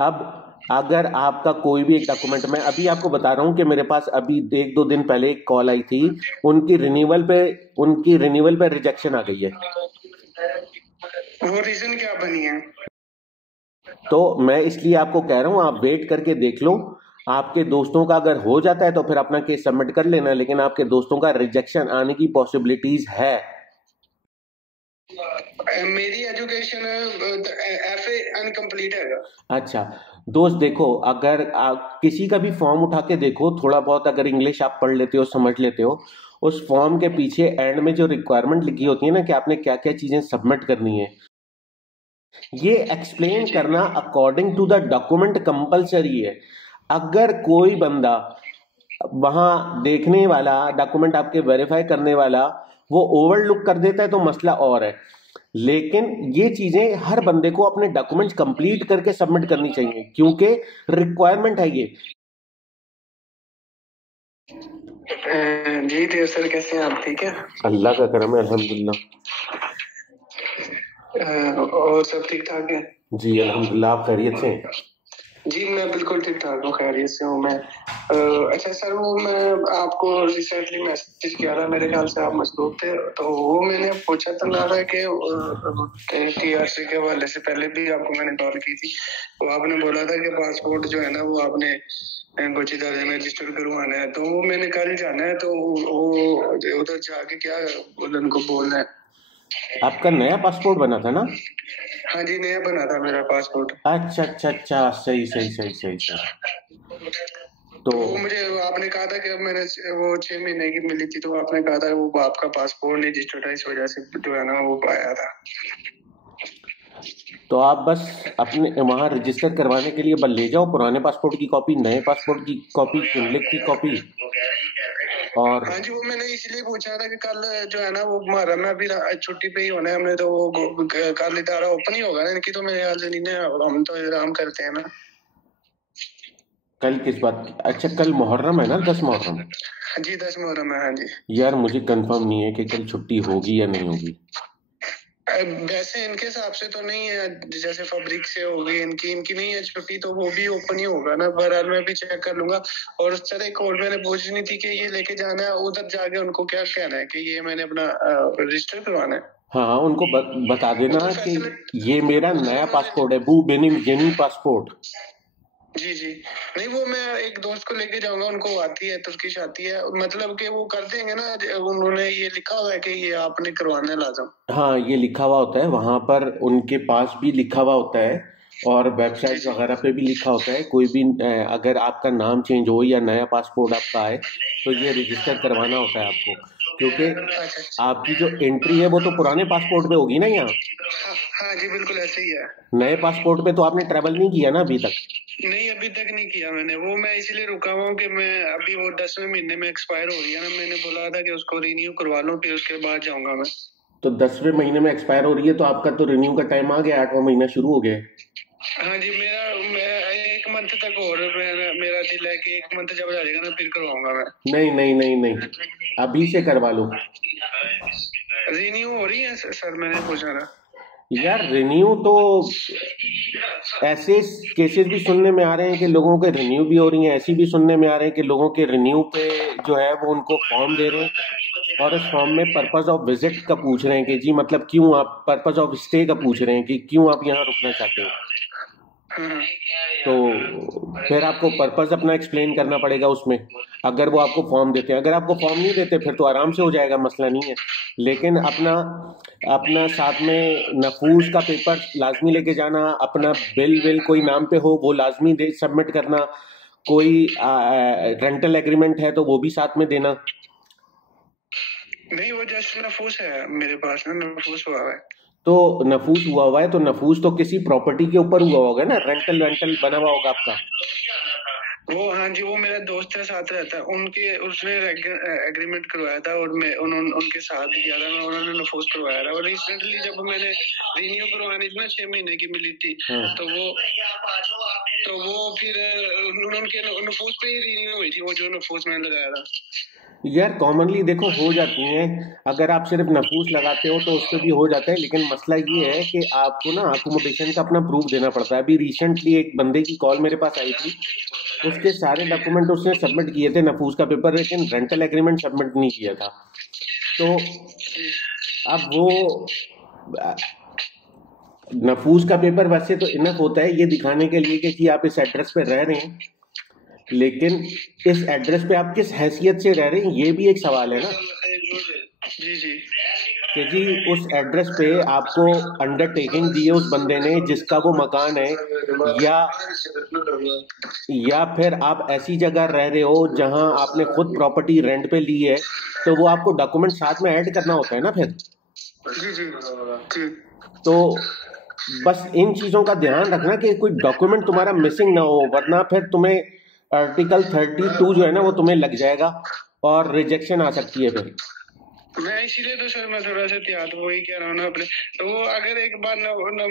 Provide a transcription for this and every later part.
अब अगर आपका कोई भी एक डॉक्यूमेंट, मैं अभी आपको बता रहा हूँ कि मेरे पास अभी एक दो दिन पहले एक कॉल आई थी, उनकी रिन्यूअल पे उनकी रिन्यूअल पे रिजेक्शन आ गई है। वो रीजन क्या बनी है? तो मैं इसलिए आपको कह रहा हूँ, आप वेट करके देख लो। आपके दोस्तों का अगर हो जाता है तो फिर अपना केस सबमिट कर लेना, लेकिन आपके दोस्तों का रिजेक्शन आने की पॉसिबिलिटीज है। मेरी एजुकेशन FA अनकम्प्लीट है। अच्छा दोस्त, देखो, अगर आप किसी का भी फॉर्म उठा के देखो, थोड़ा बहुत अगर इंग्लिश आप पढ़ लेते हो, समझ लेते हो, उस फॉर्म के पीछे एंड में जो रिक्वायरमेंट लिखी होती है ना कि आपने क्या क्या चीजें सबमिट करनी है, ये जी एक्सप्लेन जी। करना according to the document compulsory है। अगर कोई बंदा वहां देखने वाला, डॉक्यूमेंट आपके वेरीफाई करने वाला, वो ओवरलुक कर देता है तो मसला और है। लेकिन ये चीजें हर बंदे को अपने डॉक्यूमेंट्स कंप्लीट करके सबमिट करनी चाहिए, क्योंकि रिक्वायरमेंट है ये। जी देव सर, कैसे हैं आप? ठीक है। अल्लाह का करम है, अल्हम्दुलिल्लाह। और सब ठीक ठाक है? जी अल्हम्दुलिल्लाह, आप खैरियत से हैं? जी मैं बिल्कुल ठीक ठाक हूँ, खैरियत से हूँ मैं। अच्छा सर, वो मैं आपको रिसेंटली मैसेज किया था, मेरे ख्याल से आप मसरूफ थे, तो वो मैंने पूछा था ना था कि TRC के हवाले से पहले भी आपको मैंने कॉल की थी, तो आपने बोला था कि पासपोर्ट जो है ना वो आपने कुछ इदारे में रजिस्टर करवाना है, तो वो मैंने कल जाना है, तो वो उधर जाके क्या उनको बोलना है। आपका नया पासपोर्ट बना था ना? हाँ जी, नया बना था मेरा पासपोर्ट। अच्छा अच्छा अच्छा, सही सही सही सही सही। तो तो वो मुझे आपने कहा था कि अब मैंने वो 6 महीने की मिली थी, तो आपने कहा था वो आपका पासपोर्ट नहीं रजिस्टर्ड है, इस वजह से जो है ना वो पाया था। तो आप बस अपने वहां रजिस्टर करवाने के लिए बस ले जाओ पुराने पासपोर्ट की कॉपी, नए पासपोर्ट की कॉपी, किनलिक की कॉपी। और हाँ जी, वो मैंने इसलिए पूछा था कि कल जो है ना वो मुहर्रम में अभी छुट्टी पे ही होना है हमने, तो वो कल इदारा ओपन ही होगा ना इनकी, तो मेरे ख्याल से नहीं है, हम तो आराम करते हैं ना। कल किस बात की? अच्छा, कल मुहर्रम है ना, 10 मुहर्रम। हाँ जी, 10 मुहर्रम है, हाँ जी। यार मुझे कंफर्म नहीं है कि कल छुट्टी होगी या नहीं होगी। वैसे इनके हिसाब से तो नहीं है, जैसे फैब्रिक से होगी इनकी इनकी नहीं है छुट्टी, तो वो भी ओपन ही होगा ना। बहरहाल मैं भी चेक कर लूंगा। और सर एक और मैंने पूछनी थी कि ये लेके जाना है उधर जाके उनको क्या कहना है कि ये मैंने अपना रजिस्टर करवाना है। हाँ हाँ, उनको बता देना उधर कि फैसिलिटी ये मेरा उधर नया उन्होंने पासपोर्ट है, बू बेनिन जेनी पासपोर्ट। जी जी। नहीं, वो मैं एक दोस्त को लेके जाऊंगा, उनको आती है, तुर्किश आती है, मतलब कि वो कर देंगे ना, उन्होंने ये लिखा हुआ है कि ये आपने करवाना है लाजम। हाँ, ये लिखा हुआ होता है वहां पर, उनके पास भी लिखा हुआ होता है, और जी वेबसाइट जी। वगैरह पे भी लिखा होता है। कोई भी अगर आपका नाम चेंज हो या नया पासपोर्ट आपका आए, तो ये रजिस्टर करवाना होता है आपको, क्योंकि अच्छा अच्छा। आपकी जो एंट्री है वो तो पुराने पासपोर्ट पे होगी ना यहाँ। हाँ हाँ जी, बिल्कुल ऐसे ही है। नए पासपोर्ट पे तो आपने ट्रेवल नहीं किया ना अभी तक। नहीं, अभी तक नहीं किया मैंने, वो मैं इसलिए रुका हुआ हूँ कि मैं अभी वो 10वें महीने में एक्सपायर हो रही है ना, मैंने बोला था कि उसको रिन्यू करवा लूँ, फिर उसके बाद जाऊंगा मैं। तो 10वें महीने में एक्सपायर हो रही है, तो आपका तो रिन्यू का टाइम आ गया, 8वां महीना शुरू हो गया है। हाँ जी, मैं 1 मंथ तक और मेरा दिल है कि 1 मंथ जब आ जाएगा ना फिर करवाऊंगा मैं। नहीं नहीं नहीं नहीं, अभी से करवा लो। रिन्यू हो रही है सर, मैंने पूछा था। यार रिन्यू तो, ऐसे केसेस भी सुनने में आ रहे हैं कि लोगों के रिन्यू भी हो रही हैं, ऐसी भी सुनने में आ रहे हैं कि लोगों के रिन्यू पे जो है वो उनको फॉर्म दे रहे हैं, और उस फॉर्म में पर्पस ऑफ विजिट का पूछ रहे हैं कि जी मतलब क्यों आप, पर्पस ऑफ स्टे का पूछ रहे हैं कि क्यों आप यहाँ रुकना चाहते हो। हाँ तो फिर आपको पर्पस अपना एक्सप्लेन करना पड़ेगा उसमें, अगर वो आपको फॉर्म देते हैं। अगर आपको फॉर्म नहीं देते फिर तो आराम से हो जाएगा, मसला नहीं है। लेकिन अपना अपना साथ में नफूस का पेपर लाजमी लेके जाना, अपना बिल विल कोई नाम पे हो वो लाजमी दे सबमिट करना, कोई रेंटल एग्रीमेंट है तो वो भी साथ में देना। नहीं, वो जस्ट नफूस है मेरे पास ना, नफूस हुआ है। तो नफूस हुआ हुआ है तो नफूस तो किसी प्रॉपर्टी के ऊपर हुआ होगा ना, रेंटल वेंटल बना हुआ होगा आपका। वो हाँ जी, वो मेरा दोस्त है, साथ रहता है, उनके उसने एग्रीमेंट करवाया था, और मैं उन्होंने उनके साथ गया था, मैं उन्होंने नफूस करवाया था। और रिसेंटली जब मैंने रिन्यू करवानी थी ना, 6 महीने की मिली थी, हाँ तो वो फिर उनके नफूस पे ही रिन्यू हुई थी, वो जो नफूस मैंने लगाया था। यार कॉमनली देखो हो जाती हैं। अगर आप सिर्फ नफूस लगाते हो तो उस पर भी हो जाता है, लेकिन मसला ये है कि आपको ना अकोमोडेशन का अपना प्रूफ देना पड़ता है। अभी रिसेंटली एक बंदे की कॉल मेरे पास आई थी, उसके सारे डॉक्यूमेंट उसने सबमिट किए थे, नफूस का पेपर, लेकिन रेंटल एग्रीमेंट सबमिट नहीं किया था। तो अब वो नफूस का पेपर वैसे तो इनफ होता है ये दिखाने के लिए कि जी आप इस एड्रेस पे रह रहे हैं, लेकिन इस एड्रेस पे आप किस हैसियत से रह रहे हैं ये भी एक सवाल है ना। जी जी कि जी उस एड्रेस पे आपको अंडरटेकिंग दी है उस बंदे ने जिसका वो मकान है, या फिर आप ऐसी जगह रह रहे हो जहां आपने खुद प्रॉपर्टी रेंट पे ली है, तो वो आपको डॉक्यूमेंट साथ में ऐड करना होता है ना फिर। जी जी तो बस इन चीजों का ध्यान रखना कि कोई डॉक्यूमेंट तुम्हारा मिसिंग ना हो, वरना फिर तुम्हें आर्टिकल 32 जो है ना वो तुम्हें लग जाएगा और रिजेक्शन आ सकती है फिर। मैं इसीलिए तो सर मैं थोड़ा सा तैयार वही कह रहा हूँ ना अपने, तो वो अगर एक बार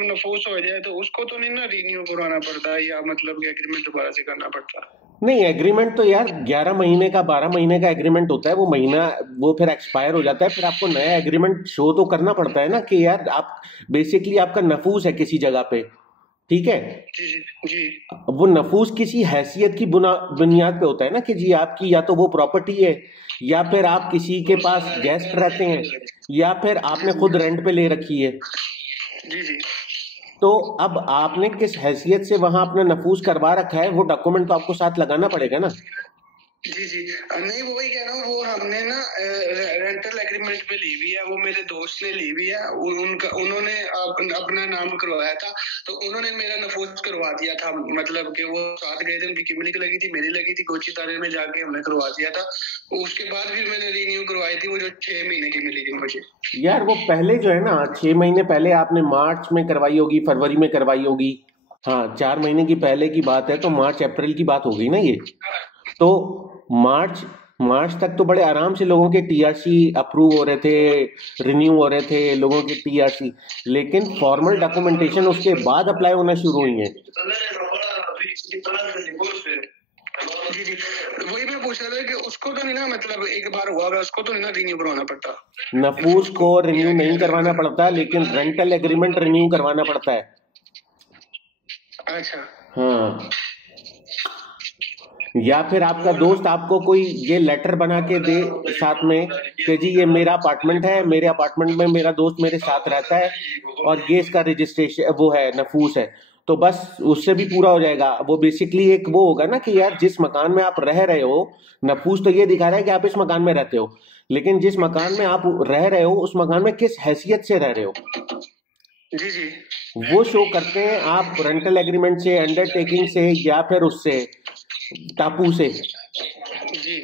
नफूस हो जाए तो उसको तो नहीं ना रिन्यू करवाना पड़ता, या मतलब एग्रीमेंट दोबारा से करना पड़ता? नहीं, एग्रीमेंट तो यार 11 महीने का 12 महीने का एग्रीमेंट होता है, वो महीना वो फिर एक्सपायर हो जाता है, फिर आपको नया एग्रीमेंट शो तो करना पड़ता है ना कि यार आप बेसिकली आपका नफूस है किसी जगह पे, ठीक है। जी जी जी वो नफूस किसी हैसियत की बुनियाद पे होता है ना कि जी आपकी या तो वो प्रॉपर्टी है, या फिर आप किसी के पास गेस्ट रहते हैं, या फिर आपने खुद रेंट पे ले रखी है। जी जी तो अब आपने किस हैसियत से वहां अपना नफूस करवा रखा है वो डॉक्यूमेंट तो आपको साथ लगाना पड़ेगा ना। जी जी नहीं वो वही कह रहा हूँ, वो हमने ना रेंटल एग्रीमेंट पे ली हुई है, वो मेरे दोस्त ने ली हुई है, उनका उन्होंने अपना नाम करवाया था, तो उन्होंने मेरा नफूस करवा दिया था, मतलब कि वो साथ गए थे, उनकी किमली लगी थी, मेरी लगी थी, कोची तारे में जाके हमने करवा दिया था। उसके बाद भी मैंने रिन्यू करवाई थी, वो जो 6 महीने की मिली थी मुझे। यार वो पहले जो है ना 6 महीने पहले आपने मार्च में करवाई होगी, फरवरी में करवाई होगी। हाँ, 4 महीने की पहले की बात है, तो मार्च अप्रैल की बात हो गई ना ये। तो मार्च मार्च तक तो बड़े आराम से लोगों के टीआरसी अप्रूव हो रहे थे, रिन्यू हो रहे थे लोगों के टीआरसी, लेकिन फॉर्मल डॉक्यूमेंटेशन उसके बाद अप्लाई होना शुरू हुई है। जी जी वही मैं पूछ रहा था कि उसको तो नहीं ना, मतलब एक बार हुआ है उसको तो नहीं ना रिन्यू करवाना पड़ता? नफूस को रिन्यू नहीं करवाना पड़ता, लेकिन रेंटल एग्रीमेंट रिन्यू करवाना पड़ता है। अच्छा हाँ, या फिर आपका दोस्त आपको कोई ये लेटर बना के दे साथ में कि जी ये मेरा अपार्टमेंट है, मेरे अपार्टमेंट में मेरा दोस्त मेरे साथ रहता है और ये इसका रजिस्ट्रेशन वो है, नफूस है, तो बस उससे भी पूरा हो जाएगा। वो बेसिकली एक वो होगा ना कि यार जिस मकान में आप रह रहे हो, नफूस तो ये दिखा रहा है कि आप इस मकान में रहते हो, लेकिन जिस मकान में आप रह रहे हो उस मकान में किस हैसियत से रह रहे हो जी जी वो शो करते हैं आप रेंटल एग्रीमेंट से, अंडरटेकिंग से, या फिर उससे टापू से। जी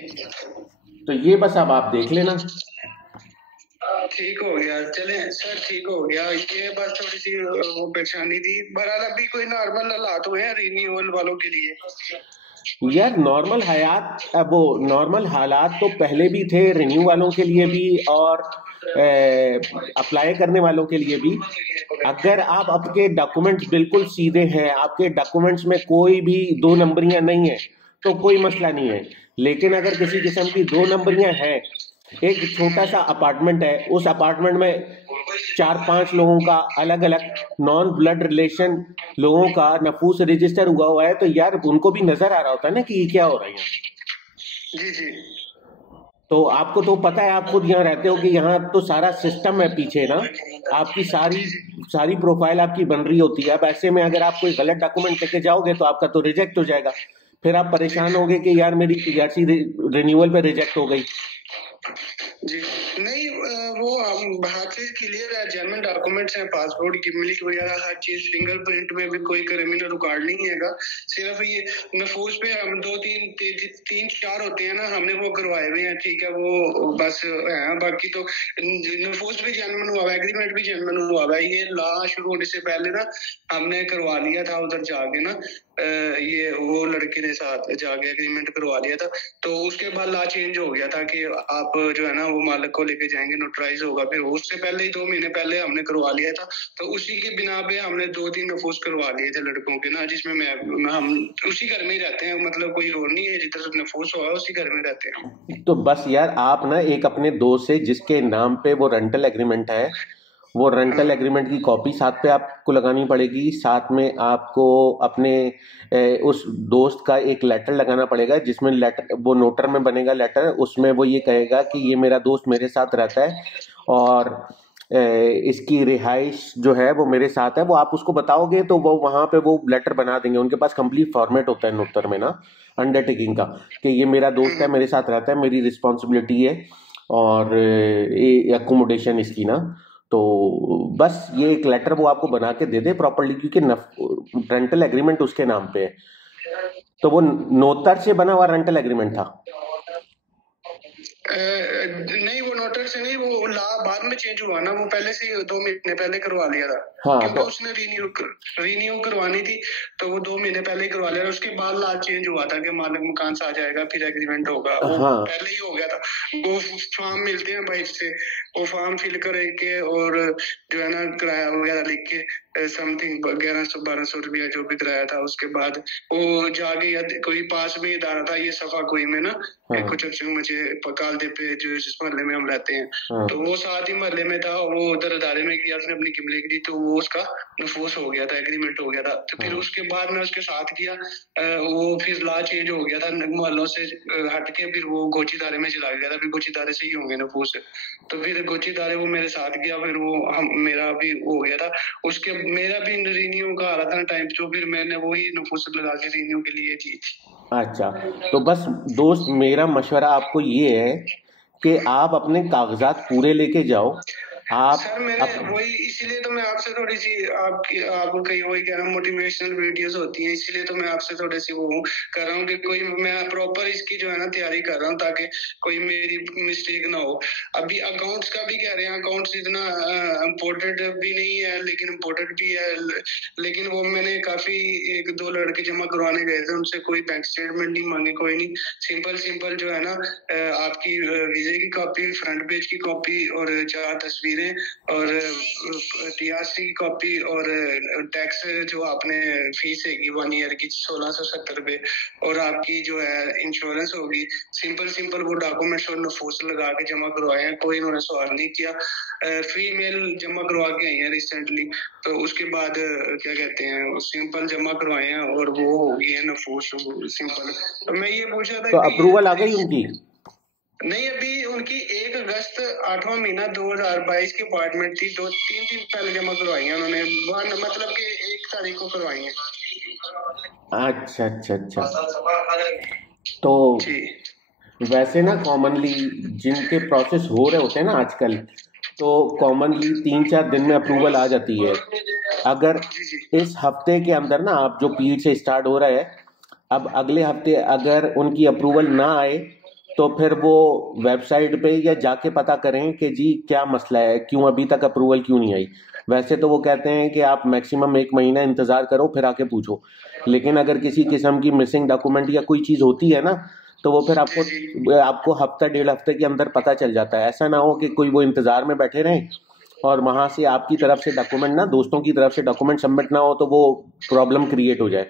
तो ये बस अब आप देख लेना। ठीक हो गया, चले सर ठीक हो गया, ये बस थोड़ी सी वो परेशानी थी। बहरहाल अभी कोई नॉर्मल हालात हुए हैं रिन्यूअल वालों के लिए? यार नॉर्मल हालात तो पहले भी थे रिन्यू वालों के लिए भी और अप्लाई करने वालों के लिए भी। अगर आप आपके डॉक्यूमेंट्स बिल्कुल सीधे हैं, आपके डॉक्यूमेंट्स में कोई भी दो नंबरियां नहीं है, तो कोई मसला नहीं है। लेकिन अगर किसी किस्म की दो नंबरियां हैं, एक छोटा सा अपार्टमेंट है, उस अपार्टमेंट में 4-5 लोगों का अलग अलग नॉन ब्लड रिलेशन लोगों का नफूस रजिस्टर हुआ है, तो यार उनको भी नजर आ रहा होता है ना कि ये क्या हो रहा है यहाँ। जी जी तो आपको तो पता है, आप खुद यहाँ रहते हो कि यहाँ तो सारा सिस्टम है पीछे ना, आपकी सारी सारी प्रोफाइल आपकी बन रही होती है। अब ऐसे में अगर आप कोई गलत डॉक्यूमेंट लेके जाओगे तो आपका तो रिजेक्ट हो जाएगा, फिर आप परेशान होगे कि यार मेरी टीआरसी रिन्यूअल पे रिजेक्ट हो गई। जी नहीं वो हम हाथ से क्लियर है, जेन्युइन डॉक्यूमेंट्स हैं, पासपोर्ट की मिल्क वगैरह हर चीज, फिंगरप्रिंट में भी कोई क्रिमिनल रिकॉर्ड नहीं है। सिर्फ ये नफूस पे हम 2-3-4 होते हैं ना, हमने वो करवाए हुए हैं, ठीक है, वो बस है। बाकी तो नफूस भी जेन्युइन हुआ है, एग्रीमेंट भी जेन्युइन हुआ है। ये लॉ शुरू होने से पहले ना हमने करवा लिया था उधर जाके ना, ये वो लड़के के साथ जाके एग्रीमेंट करवा लिया था। तो उसके बाद लॉ चेंज हो गया था कि आप जो है ना वो मालिक को लेके जाएंगे नोटराइज सरप्राइज होगा, फिर उससे पहले ही 2 महीने पहले हमने करवा लिया था, तो उसी के बिना पे हमने 2-3 नफूस करवा लिए थे लड़कों के ना, जिसमें हम उसी घर में ही रहते हैं, मतलब कोई और नहीं है, जिधर नफूस हुआ उसी घर में रहते हैं। तो बस यार आप ना एक अपने दोस्त से जिसके नाम पे वो रेंटल एग्रीमेंट है, वो रेंटल एग्रीमेंट की कॉपी साथ पे आपको लगानी पड़ेगी। साथ में आपको अपने उस दोस्त का एक लेटर लगाना पड़ेगा, जिसमें लेटर वो नोटर में बनेगा लेटर, उसमें वो ये कहेगा कि ये मेरा दोस्त मेरे साथ रहता है और इसकी रिहाइश जो है वो मेरे साथ है। वो आप उसको बताओगे तो वो वहाँ पे वो लेटर बना देंगे। उनके पास कंप्लीट फॉर्मेट होता है नोटर में ना, अंडरटेकिंग का, कि ये मेरा दोस्त है, मेरे साथ रहता है, मेरी रिस्पॉन्सिबिलिटी है और ये अकोमोडेशन इसकी ना। तो बस ये एक लेटर वो आपको बना के दे दे प्रॉपरली, क्योंकि रेंटल एग्रीमेंट उसके नाम पे है। तो वो नोटर से बना हुआ रेंटल एग्रीमेंट था। नहीं, वो नोटर से नहीं, वो ला बाद में चेंज हुआ ना, वो पहले से 2 महीने पहले करवा लिया था। हाँ, क्योंकि तो उसने रिन्यू करवानी थी, तो वो 2 महीने पहले ही करवा लिया था। उसके बाद ला चेंज हुआ था कि मालिक मकान से आ जाएगा, फिर एग्रीमेंट होगा, वो हाँ पहले ही हो गया था। वो फॉर्म मिलते हैं बाइक से, वो फॉर्म फिल करके और जो है ना किराया वगैरह लिख के समथिंग 1100-1200 रुपया जो भी किराया था, उसके बाद वो जाके कोई पास में इदारा था, ये सफा कोई में ना, हाँ कुछ मुझे पकालते पे जो जिस मोहल्ले में हम रहते हैं, हाँ तो वो साथ ही मोहल्ले में था। वो उधर अदारे में किया उसने अपनी किमले की दी, तो वो उसका नफूस हो गया था, एग्रीमेंट हो गया था। तो फिर हाँ उसके बाद मैं उसके साथ किया, वो फिर लॉ चेंज हो गया था, मोहल्लों से हट के फिर वो गोची दारे में चला गया था। फिर गोची दारे से ही होंगे नफूस, तो फिर गोची दारे वो मेरे साथ गया, फिर वो हम मेरा भी हो गया था। उसके मेरा भी रिन्यू का आ रहा था ना टाइम, तो फिर मैंने वही नफूस लगा के रिन्यू के लिए दी थी। अच्छा, तो बस दोस्त मेरा मशवरा आपको ये है कि आप अपने कागजात पूरे लेके जाओ। आप सर मैंने वही, इसीलिए तो मैं आपसे थोड़ी सी आपको कहीं वही कह रहा हूँ, मोटिवेशनल वीडियोस होती हैं, इसीलिए तो मैं आपसे थोड़ी सी वो कर रहा हूँ कि कोई मैं प्रॉपर इसकी जो है ना तैयारी कर रहा हूँ, ताकि कोई मेरी मिस्टेक ना हो। अभी अकाउंट्स का भी कह रहे हैं, अकाउंट्स इतना इम्पोर्टेंट भी नहीं है लेकिन इम्पोर्टेंट भी है, लेकिन वो मैंने काफी 1-2 लड़के जमा करवाने गए थे, उनसे कोई बैंक स्टेटमेंट नहीं मांगे, कोई नहीं। सिंपल जो है ना आपकी वीजे की कॉपी, फ्रंट पेज की कॉपी और 4 तस्वीरें और टीआरसी की कॉपी और टैक्स जो आपने फीस हैगी 1 ईयर की 1670 रुपए, और आपकी जो है इंश्योरेंस होगी। सिंपल वो डॉक्यूमेंट्स और नफूस लगा के जमा करवाए हैं, कोई इन्होंने सवाल नहीं किया। फ्री मेल जमा करवा के आई है रिसेंटली, तो उसके बाद क्या कहते हैं सिंपल जमा करवाए हैं और वो हो गई है नफूस सिंपल। तो मैं ये पूछ रहा था तो कि अप्रूवल आ गई उनकी? नहीं, अभी उनकी 1 अगस्त 8वां महीना 2022 की अपॉइंटमेंट थी, 2-3 दिन पहले जमा करवाई है उन्होंने, मतलब कि 1 तारीख को करवाई है। अच्छा अच्छा अच्छा। तो जी वैसे ना कॉमनली जिनके प्रोसेस हो रहे होते हैं ना आजकल, तो कॉमनली 3-4 दिन में अप्रूवल आ जाती है। अगर जी जी इस हफ्ते के अंदर ना, आप जो पीरियड से स्टार्ट हो रहा है, अब अगले हफ्ते अगर उनकी अप्रूवल ना आए तो फिर वो वेबसाइट पे या जाके पता करें कि जी क्या मसला है, क्यों अभी तक अप्रूवल क्यों नहीं आई। वैसे तो वो कहते हैं कि आप मैक्सिमम 1 महीना इंतजार करो फिर आके पूछो, लेकिन अगर किसी किस्म की मिसिंग डॉक्यूमेंट या कोई चीज़ होती है ना, तो वो फिर आपको हफ्ता 1.5 हफ्ते के अंदर पता चल जाता है। ऐसा ना हो कि कोई वो इंतजार में बैठे रहें और वहां से आपकी तरफ से डॉक्यूमेंट ना, दोस्तों की तरफ से डॉक्यूमेंट सबमिट ना हो, तो वो प्रॉब्लम क्रिएट हो जाए।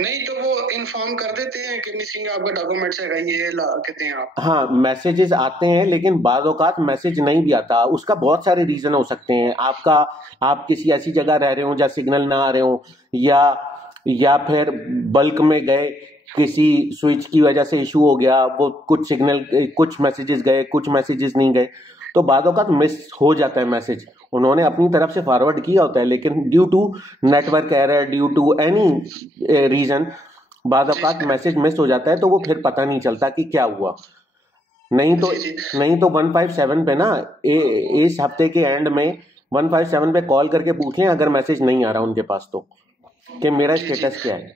नहीं, तो वो इन्फॉर्म कर देते हैं कि मिसिंग आपका डॉक्यूमेंट्स है, ये ला के दें आप। हाँ, मैसेजेस आते हैं, लेकिन बाज़ औक़ात मैसेज नहीं भी आता। उसका बहुत सारे रीज़न हो सकते हैं। आप किसी ऐसी जगह रह रहे हो जहाँ सिग्नल ना आ रहे हो, या फिर बल्क में गए, किसी स्विच की वजह से इशू हो गया, वो कुछ मैसेजेस गए, कुछ मैसेजेस नहीं गए, तो बाज़ औक़ात मिस हो जाता है मैसेज। उन्होंने अपनी तरफ से फॉरवर्ड किया होता है, लेकिन due to network error, due to any reason बाज़ औक़ात मैसेज मिस हो जाता है, तो वो फिर पता नहीं चलता कि क्या हुआ। नहीं तो 157 पे ना, इस हफ्ते के एंड में 157 पे कॉल करके पूछ लें अगर मैसेज नहीं आ रहा उनके पास, तो कि मेरा स्टेटस क्या है।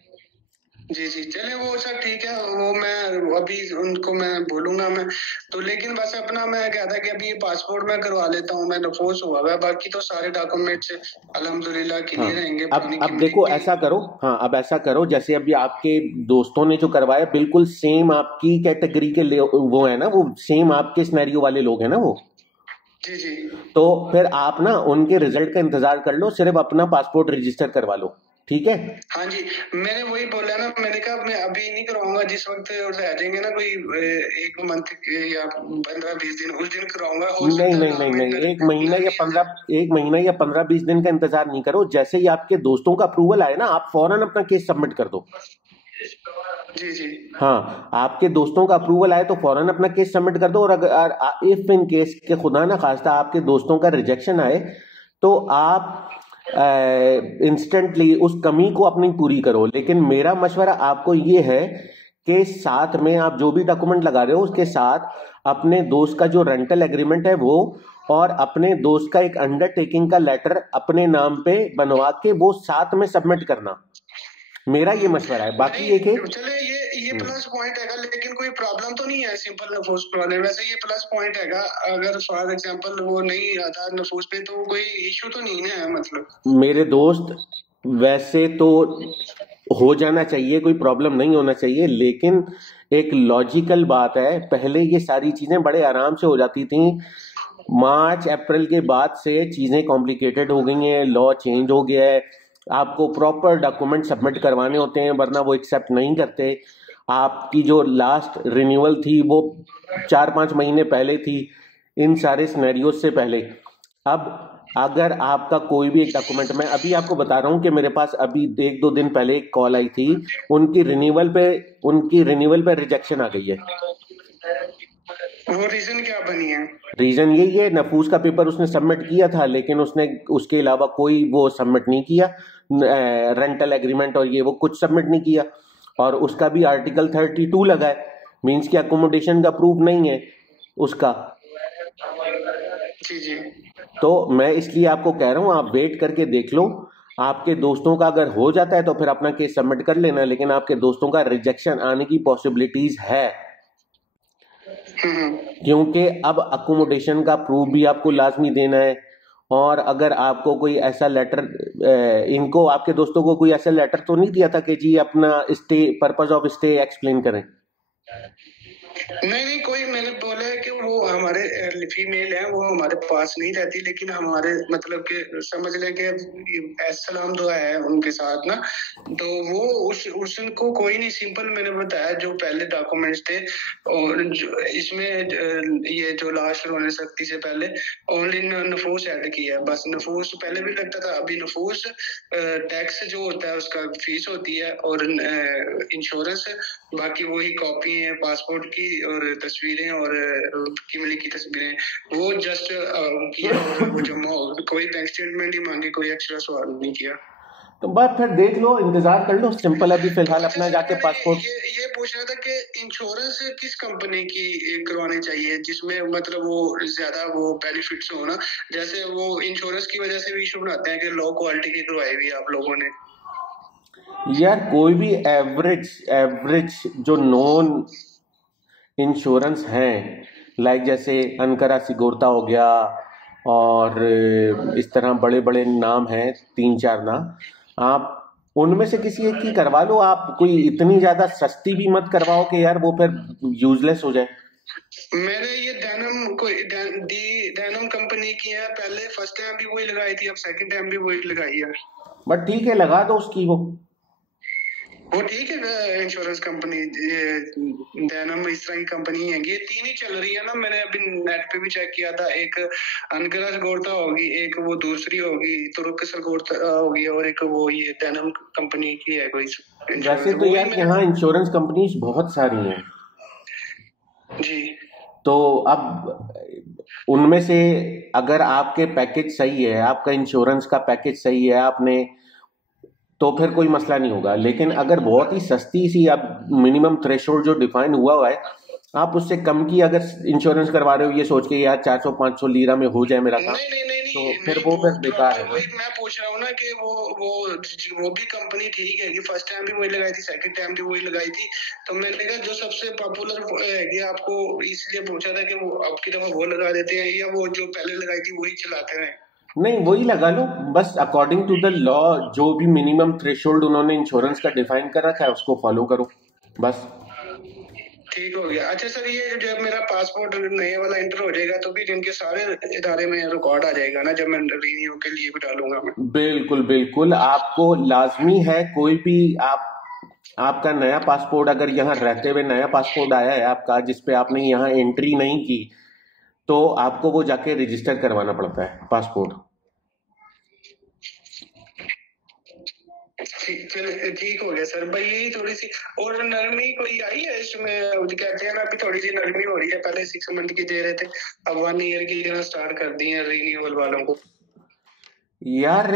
जी चले वो सब ठीक है, वो मैं अभी उनको मैं बोलूंगा मैं तो। लेकिन बस अपना मैं कहता कि अभी ये पासपोर्ट मैं करवा लेता हूँ, मैं नफोस हुआ है, बाकी तो सारे डॉक्यूमेंट्स अल्हम्दुलिल्लाह क्लियर रहेंगे। अब देखो ऐसा करो, अब ऐसा करो, जैसे अभी आपके दोस्तों ने जो करवाया बिल्कुल सेम आपकी कैटेगरी के वो है ना, वो सेम आपके सिनेरियो वाले लोग हैं ना वो। जी जी। तो फिर आप ना उनके रिजल्ट का इंतजार कर लो, सिर्फ अपना पासपोर्ट रजिस्टर करवा लो, ठीक है। हाँ जी, मैंने वही बोला ना, मैंने कहा मैं अभी नहीं करवाऊंगा, जिस वक्त रह जाएंगे ना कोई 1 मंथ या 15-20 दिन, उस दिन कराऊंगा। हो नहीं सकता है नहीं ना नहीं भी नहीं, ना। 1 महीना या 15-20 दिन का इंतजार नहीं करो। जैसे ही आपके दोस्तों का अप्रूवल आए ना, आप फौरन अपना केस सबमिट कर दो। जी जी। हाँ, आपके दोस्तों का अप्रूवल आए तो फौरन अपना केस सबमिट कर दो। और अगर इफ इन केस के खुदा ना खास्ता आपके दोस्तों का रिजेक्शन आए, तो आप इंस्टेंटली उस कमी को अपनी पूरी करो। लेकिन मेरा मशवरा आपको ये है कि साथ में आप जो भी डॉक्यूमेंट लगा रहे हो उसके साथ अपने दोस्त का जो रेंटल एग्रीमेंट है वो, और अपने दोस्त का एक अंडरटेकिंग का लेटर अपने नाम पे बनवा के वो साथ में सबमिट करना। मेरा ये मशवरा है। बाकी ये कि नहीं चले, ये प्लस पॉइंट हैगा, लेकिन कोई प्रॉब्लम तो नहीं है सिंपल नफूस वाले। वैसे ये प्लस पॉइंट हैगा, अगर फॉर एग्जांपल वो नहीं आता नफूस पे तो कोई इशू तो नहीं है मतलब। मेरे दोस्त, वैसे तो हो जाना चाहिए, कोई प्रॉब्लम नहीं होना चाहिए, लेकिन एक लॉजिकल बात है, पहले ये सारी चीजें बड़े आराम से हो जाती थी। मार्च अप्रैल के बाद से चीजें कॉम्प्लिकेटेड हो गई हैं, लॉ चेंज हो गया है। आपको प्रॉपर डॉक्यूमेंट सबमिट करवाने होते हैं, वरना वो एक्सेप्ट नहीं करते। आपकी जो लास्ट रिन्यूअल थी वो 4-5 महीने पहले थी, इन सारे सिनेरियोज से पहले। अब अगर आपका कोई भी एक डॉक्यूमेंट, मैं अभी आपको बता रहा हूं कि मेरे पास अभी 1-2 दिन पहले एक कॉल आई थी, उनकी रिन्यूअल पे रिजेक्शन आ गई है। वो रीजन क्या बनी है? रीजन यही है, नफूस का पेपर उसने सबमिट किया था, लेकिन उसने उसके अलावा कोई वो सबमिट नहीं किया, रेंटल एग्रीमेंट और ये वो कुछ सबमिट नहीं किया। और उसका भी आर्टिकल 32 लगा है, मीन्स की अकोमोडेशन का प्रूफ नहीं है उसका। जी जी। तो मैं इसलिए आपको कह रहा हूं, आप वेट करके देख लो। आपके दोस्तों का अगर हो जाता है तो फिर अपना केस सबमिट कर लेना, लेकिन आपके दोस्तों का रिजेक्शन आने की पॉसिबिलिटीज है, क्योंकि अब अकोमोडेशन का प्रूफ भी आपको लाजमी देना है। और अगर आपको कोई ऐसा लेटर, इनको आपके दोस्तों को कोई ऐसा लेटर तो नहीं दिया था कि जी अपना stay, purpose of stay explain करें? नहीं नहीं, कोई मैंने बोला है कि वो हमारे फीमेल है, वो हमारे पास नहीं रहती, लेकिन हमारे मतलब कि समझ लें कि सलाम दुआ है उनके साथ ना। तो वो उनको कोई नहीं, सिंपल मैंने बताया जो पहले डॉक्यूमेंट्स थे। और इसमें ये जो लास्ट होने सख्ती से पहले ओनली नफूस ऐड किया है बस। नफूस पहले भी लगता था, अभी नफूस टैक्स जो होता है उसका फीस होती है, और इंश्योरेंस, बाकी वही कॉपी है पासपोर्ट की और तस्वीरें और किमली की तस्वीरें, वो जस्ट किया। और वो जमा, कोई बैंक स्टेटमेंट ही मांगे, कोई एक्स्ट्रा सवाल नहीं किया। तो बात फिर देख लो, इंतजार कर लो, सिंपल। अभी फिलहाल अच्छा अपना सर, जाके मैंने पासपोर्ट। ये पूछना था कि इंश्योरेंस किस कंपनी की करवानी चाहिए जिसमें मतलब वो ज्यादा वो बेनिफिट्स हो ना। जैसे वो इंश्योरेंस की वजह से भी इशू बनाते हैं कि लो क्वालिटी की करवाई हुई आप लोगों ने। यार कोई भी एवरेज एवरेज जो नॉन इंश्योरेंस हैं, लाइक जैसे अनकरा सिगोरता हो गया, और इस तरह बड़े बड़े नाम हैं, 3-4 नाम, आप उनमें से किसी एक की करवा लो। आप कोई इतनी ज्यादा सस्ती भी मत करवाओ कि यार वो फिर यूजलेस हो जाए। मैंने ये डैनम कंपनी की है, पहले फर्स्ट टाइम भी वही लगाई थी, अब सेकंड टाइम भी वही लगाई है। बट ठीक है, लगा दो उसकी वो ठीक है, इंश्योरेंस कंपनी डैनम इस तरह की कंपनी है। ये 3 ही चल रही है ना, मैंने अभी नेट पे भी चेक किया था। एक अनकरा सगोरता होगी, एक वो दूसरी होगी तुर्क सगोरता होगी, और एक वो ये डैनम कंपनी की है कोई वैसे इंश्योरेंस, तो वो ही यार मैंने। यहाँ इंश्योरेंस कंपनीज बहुत सारी हैं, जी तो अब उनमें से अगर आपके पैकेज सही है, आपका इंश्योरेंस का पैकेज सही है आपने, तो फिर कोई मसला नहीं होगा। लेकिन अगर बहुत ही सस्ती सी, अब मिनिमम थ्रेशोल्ड जो डिफाइन हुआ है, आप उससे कम की अगर इंश्योरेंस करवा रहे हो ये सोच के यार 400-500 लीरा में हो जाए मेरा काम, नहीं नहीं नहीं तो नहीं फिर नहीं, वो वो फिर बेकार है ना। वही मैं पूछ रहा हूँ ना कि वो भी कंपनी ठीक है कि फर्स्ट टाइम भी वही लगाई थी, सेकंड टाइम भी वही लगाई थी। तो मैंने कहा जो सबसे पॉपुलर है आपको इसलिए पूछा था कि वो आपकी तरफ वो लगा देते हैं या वो जो पहले लगाई थी वही चलाते हैं। नहीं, वही लगा लो बस, अकॉर्डिंग टू द लॉ। जो भी मिनिमम थ्रेशोल्ड उन्होंने इंश्योरेंस का डिफाइन कर रखा है उसको फॉलो करो बस। ठीक हो गया। अच्छा सर, ये जब मेरा पासपोर्ट नए वाला एंटर हो जाएगा तो फिर इनके सारे इदारे में रिकॉर्ड आ जाएगा ना, जब मैं रिन्यू के लिए भी डालूंगा मैं? बिल्कुल बिल्कुल, आपको लाजमी है कोई भी आपका नया पासपोर्ट अगर यहाँ रहते हुए नया पासपोर्ट आया है आपका जिसपे आपने यहाँ एंट्री नहीं की, तो आपको वो जाके रजिस्टर करवाना पड़ता है पासपोर्ट। ठीक हो गया सर भाई। यही थोड़ी सी और नरमी कोई आई है इसमें? कहते हैं ना अभी थोड़ी सी नरमी हो रही है, पहले 6 मंथ की दे रहे थे, अब 1 ईयर की देना स्टार्ट कर दी है रिन्यूअल वालों को। यार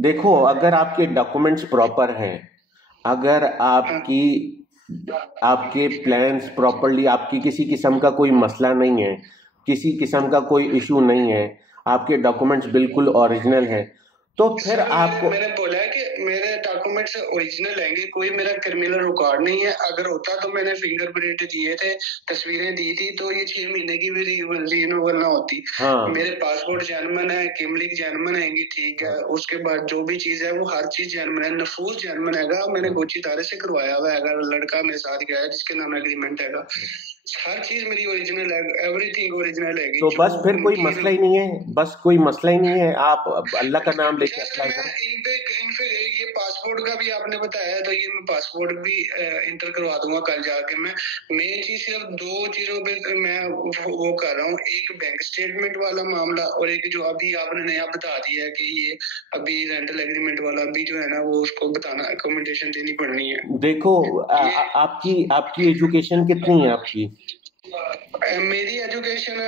देखो, अगर आपके डॉक्यूमेंट्स प्रॉपर हैं, अगर आपके प्लान्स प्रॉपरली, आपकी किसी किस्म का कोई मसला नहीं है, किसी किस्म का कोई इशू नहीं है, आपके डॉक्यूमेंट्स बिल्कुल ओरिजिनल है, तो फिर आपको मैंने बोला है कि मेरे डॉक्यूमेंट्स ओरिजिनल हैं, कोई मेरा क्रिमिनल रिकॉर्ड नहीं है। अगर होता तो मैंने फिंगरप्रिंट दिए थे, तस्वीरें दी थी, तो ये 6 महीने की भी रिन्यूअल ना होती। हाँ, मेरे पासपोर्ट जेन्युइन है, किमलिक जेन्युइन है, ठीक है। उसके बाद जो भी चीज है वो हर चीज जेन्युइन है, नफूस जेन्युइन है। मैंने गोची तारे से करवाया हुआ है, लड़का मेरे साथ गया है जिसके नाम एग्रीमेंट है, हर चीज मेरी ओरिजिनल है, एवरीथिंग ओरिजिनल है। तो बस फिर कोई मसला ही नहीं है, बस कोई मसला ही नहीं है, आप अल्लाह का नाम लेके अप्लाई करो। इनपे ये पासपोर्ट का भी आपने बताया, तो ये मैं पासपोर्ट भी इंटर करवा दूंगा कल जाके। मैं मेन चीज सिर्फ 2 चीजों पे मैं वो कर रहा हूँ, एक बैंक स्टेटमेंट वाला मामला और एक जो अभी आपने नया बता दिया है कि ये अभी रेंटल एग्रीमेंट वाला भी जो है ना, वो उसको बताना, अकोमोडेशन देनी पड़नी है। देखो आपकी एजुकेशन कितनी है आपकी? मेरी एजुकेशन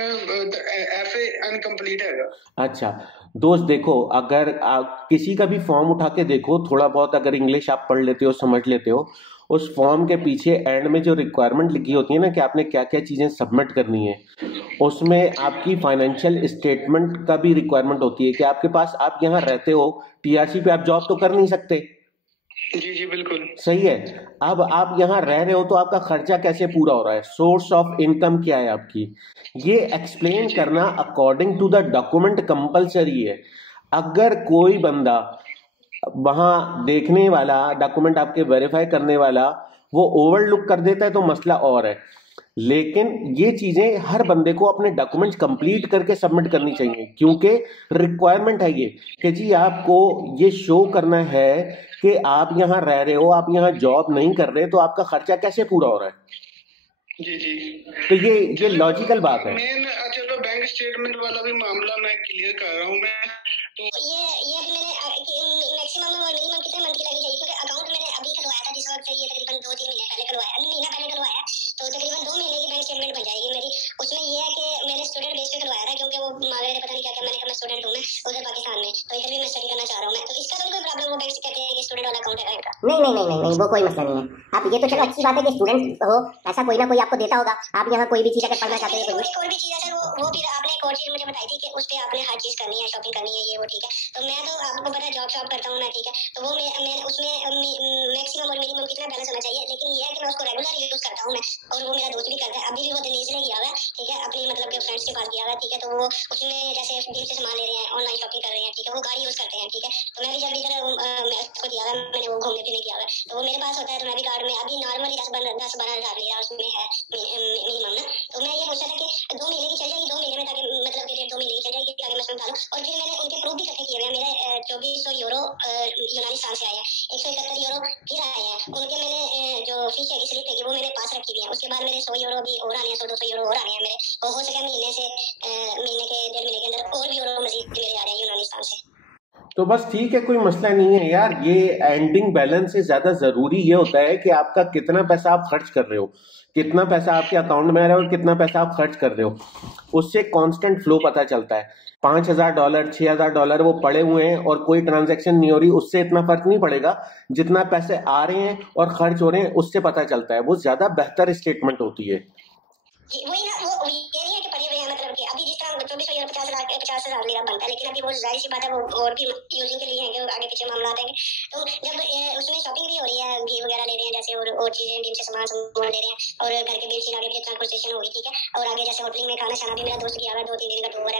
FA अनकम्प्लीट है। अच्छा दोस्त, देखो, अगर आप किसी का भी फॉर्म उठा के देखो, थोड़ा बहुत अगर इंग्लिश आप पढ़ लेते हो, समझ लेते हो, उस फॉर्म के पीछे एंड में जो रिक्वायरमेंट लिखी होती है ना कि आपने क्या क्या चीज़ें सबमिट करनी है, उसमें आपकी फाइनेंशियल स्टेटमेंट का भी रिक्वायरमेंट होती है कि आपके पास, आप यहाँ रहते हो, TRC पे आप जॉब तो कर नहीं सकते। जी जी बिल्कुल सही है। अब आप यहाँ रह रहे हो तो आपका खर्चा कैसे पूरा हो रहा है, सोर्स ऑफ इनकम क्या है आपकी, ये एक्सप्लेन करना according to the document compulsory है। अगर कोई बंदा वहां देखने वाला, डॉक्यूमेंट आपके वेरीफाई करने वाला, वो ओवरलुक कर देता है तो मसला और है, लेकिन ये चीजें हर बंदे को अपने डॉक्यूमेंट्स कंप्लीट करके सबमिट करनी चाहिए, क्योंकि रिक्वायरमेंट है ये कि जी आपको ये शो करना है कि आप यहाँ रह रहे हो, आप यहाँ जॉब नहीं कर रहे, तो आपका खर्चा कैसे पूरा हो रहा है। जी जी, तो ये लॉजिकल बात है। मेन अच्छा, तो बैंक स्टेटमेंट वाला भी मामला मैं क्लियर कर रहा हूँ मैं। तो ये अभी मैंने मैक्सिमम और मिनिमम कितने मंथ की लगी चाहिए, क्योंकि अकाउंट मैंने अभी खुलवाया था जिस वक्त, ये तकरीबन 2-3 महीने पहले खुलवाया, महीना पहले खुलवाया, तो तकरीबन 2 महीने की बैंक स्टेटमेंट बन जाएगी मेरी। उसमें ये है कि मैंने स्टूडेंट बेस पे खुलवाया था, क्योंकि वो मांग रहे थे पता नहीं क्या क्या, मैंने कहा मैं स्टूडेंट हूँ, मैं उधर पाकिस्तान में, तो इधर भी मैं स्टडी करना चाह रहा हूँ मैं, तो इसका तो कोई प्रॉब्लम, वो बैंक से कहते हैं कि स्टूडेंट वाला अकाउंट है इनका। नहीं, वो कोई मसला नहीं है। आप ये तो चलो अच्छी बात है कि स्टूडेंट हो, ऐसा कोई ना कोई आपको देता होगा, आप यहाँ कोई भी चीज़ अगर पढ़ना चाहते हो। एक और भी चीज़ है सर, वो फिर आपने एक और चीज़ मुझे बताई थी कि उस पर आपने हर चीज़ करनी है, शॉपिंग करनी है, ये वो ठीक है। तो मैं तो आपको पता है जॉब शॉप करता हूँ मैं, ठीक है, तो वो मैं उसमें मैक्सिमम और मिनिमम कितना बैलेंस होना चाहिए, लेकिन ये है कि मैं उसको रेगुलर यूज करता हूँ मैं, और वो मेरा दोस्त भी करता है, अभी भी वो दिनेश ने किया हुआ है, ठीक है, अपनी मतलब के फ्रेंड्स के पास किया हुआ है, ठीक है, तो वो उसमें जैसे दिल से सामान ले रहे हैं, ऑनलाइन शॉपिंग कर रहे हैं, ठीक है, वो गाड़ी यूज करते हैं, ठीक है, तो मैं भी जब इधर मैं उसको दिया हुआ है, मैंने वो घूमने फिरने किया हुआ है, तो वो मेरे पास होता है, तो मैं भी कार्ड में अभी नॉर्मली 10-12 हज़ार लिया उसमें है मिनिमम ना। तो मैं ये पूछा था कि 2 महीने की चल जाएगी, 2 महीने में, ताकि मतलब कि 2 महीने की चल जाएगी, ताकि मैं उसमें डालूं। और फिर मैंने उनके प्रूफ भी इकट्ठे किए हुए हैं, मेरे 2400 यूरो यूनानिस्तान से आए हैं, 171 यूरो फिर आए हैं, उनके मैंने जो फीस है स्लिप है वो मैंने पास रखी हुई है। उसके बाद मेरे 100 यूरो भी और आने हैं, 100-200 यूरो और आने हैं मेरे, हो सके महीने से महीने के 1.5 महीने के अंदर और भी यूरो मजीद मेरे आ रहे हैं यूनानिस्तान से। तो बस ठीक है, कोई मसला नहीं है यार। ये एंडिंग बैलेंस से ज्यादा जरूरी ये होता है कि आपका कितना पैसा आप खर्च कर रहे हो, कितना पैसा आपके अकाउंट में आ रहा है और कितना पैसा आप खर्च कर रहे हो, उससे कांस्टेंट फ्लो पता चलता है। $5,000 $6,000 वो पड़े हुए हैं और कोई ट्रांजैक्शन नहीं हो रही, उससे इतना फर्क नहीं पड़ेगा। जितना पैसे आ रहे हैं और खर्च हो रहे हैं उससे पता चलता है, वो ज्यादा बेहतर स्टेटमेंट होती है। वही ना, वो ये नहीं है कि पड़े हुए हैं, मतलब कि अभी जिस तरह 2400 या 50,000 लेना बनता है, लेकिन अभी वो जाहिर सी बात है, वो और भी यूजिंग के लिए हैं, कि आगे पीछे मामला आते हैं। तो जब उसमें शॉपिंग भी हो रही है, घी वगैरह ले रहे हैं जैसे, और चीजें बीम से सामान ले रहे हैं, और घर के बिल आगे पीछे ट्रांसपोर्टेशन होगी, ठीक है, और आगे जैसे होटलिंग में खाना शाना भी मेरा दोस्त गया हुआ है, 2-3 दिन का टूर है,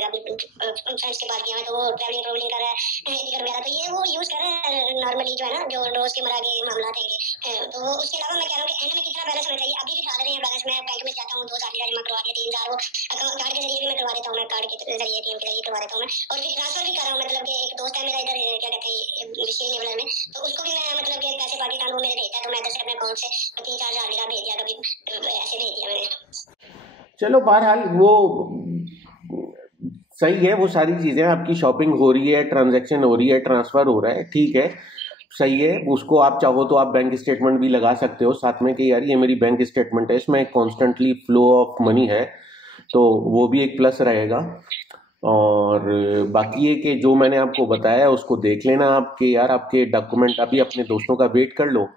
फ्रेंड्स के पास गया है, तो वो ट्रैवलिंग कर रहा है टिकट वगैरह, तो ये वो यूज कर रहे हैं नॉर्मली जो है ना, जो रोज के मरा के मामला हैं, तो वो उसके अलावा मैं कह रहा हूँ कि एंड में कितना बैलेंस होना चाहिए, अभी भी डाल रहे हैं बैलेंस। मैं बैंक में जाता हूँ 2 साल का जमा करवा दिया, 3 साल वो अकाउंट कार्ड के जरिए भी मैं करवा देता हूँ, मैं कार्ड के जरिए ATM के जरिए करवा देता हूँ मैं, और फिर ट्रांसफर भी कर रहा हूँ। मतलब कि एक दोस्त है मेरा इधर क्या कहते हैं विशेष लेवल में, तो उसको भी मैं मतलब कि पैसे पाकिस्तान वो मेरे भेजता है, तो मैं इधर से अपने अकाउंट से 3-4 हज़ार लिया भेज दिया, कभी ऐसे भेज दिया मैंने। चलो बहरहाल वो सही है, वो सारी चीज़ें आपकी शॉपिंग हो रही है, ट्रांजैक्शन हो रही है, ट्रांसफ़र हो रहा है, ठीक है, सही है। उसको आप चाहो तो आप बैंक स्टेटमेंट भी लगा सकते हो साथ में कि यार ये मेरी बैंक स्टेटमेंट है, इसमें कॉन्स्टेंटली फ्लो ऑफ मनी है, तो वो भी एक प्लस रहेगा। और बाकी ये कि जो मैंने आपको बताया उसको देख लेना आपके यार, आपके डॉक्यूमेंट अभी अपने दोस्तों का वेट कर लो,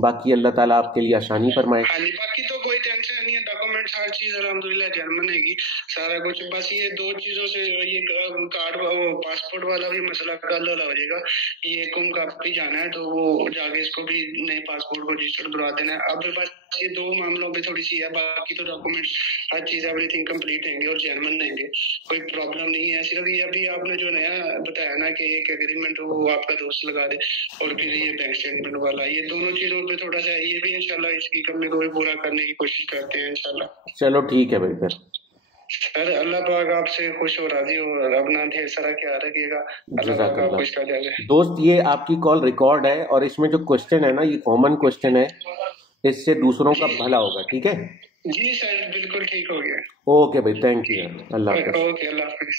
बाकी अल्लाह ताला आपके लिए आसानी फरमाए। हाँ जी, बाकी तो कोई टेंशन नहीं है, डॉक्यूमेंट्स हर चीज अल्हम्दुलिल्लाह जर्मन है सारा कुछ। बस ये 2 चीजों से ये कार्ड वो पासपोर्ट वाला भी मसला कल हो जाएगा। ये कुम काफी जाना है तो वो जाके इसको भी नए पासपोर्ट को रजिस्टर करवा देना है। अब बस ये 2 मामलों पे थोड़ी सी है, बाकी तो डॉक्यूमेंट्स हर चीज एवरीथिंग कंप्लीट रहेंगे और जर्मन रहेंगे, कोई प्रॉब्लम नहीं है। सिर्फ ये अभी आपने जो नया बताया ना कि एक एग्रीमेंट वो आपका दोस्त लगा दे, और फिर ये बैंक स्टेटमेंट वाला, ये दोनों चीजों पे थोड़ा सा ये भी इंशाल्लाह इसकी कमी को भी पूरा करने की कोशिश करते हैं इंशाल्लाह। चलो ठीक है भाई, फिर सर अल्लाह पाक आपसे खुश हो राजी हो, और अपना ढेर सारा ख्याल रखिएगा। अल्लाह पाक आपको इसका जाए। दोस्त ये आपकी कॉल रिकॉर्ड है और इसमें जो क्वेश्चन है ना ये कॉमन क्वेश्चन है, इससे दूसरों का भला होगा, ठीक है? जी सर बिल्कुल ठीक हो गया। ओके भाई, थैंक यू यार, अल्लाह हाफिज। ओके अल्लाह हाफिज।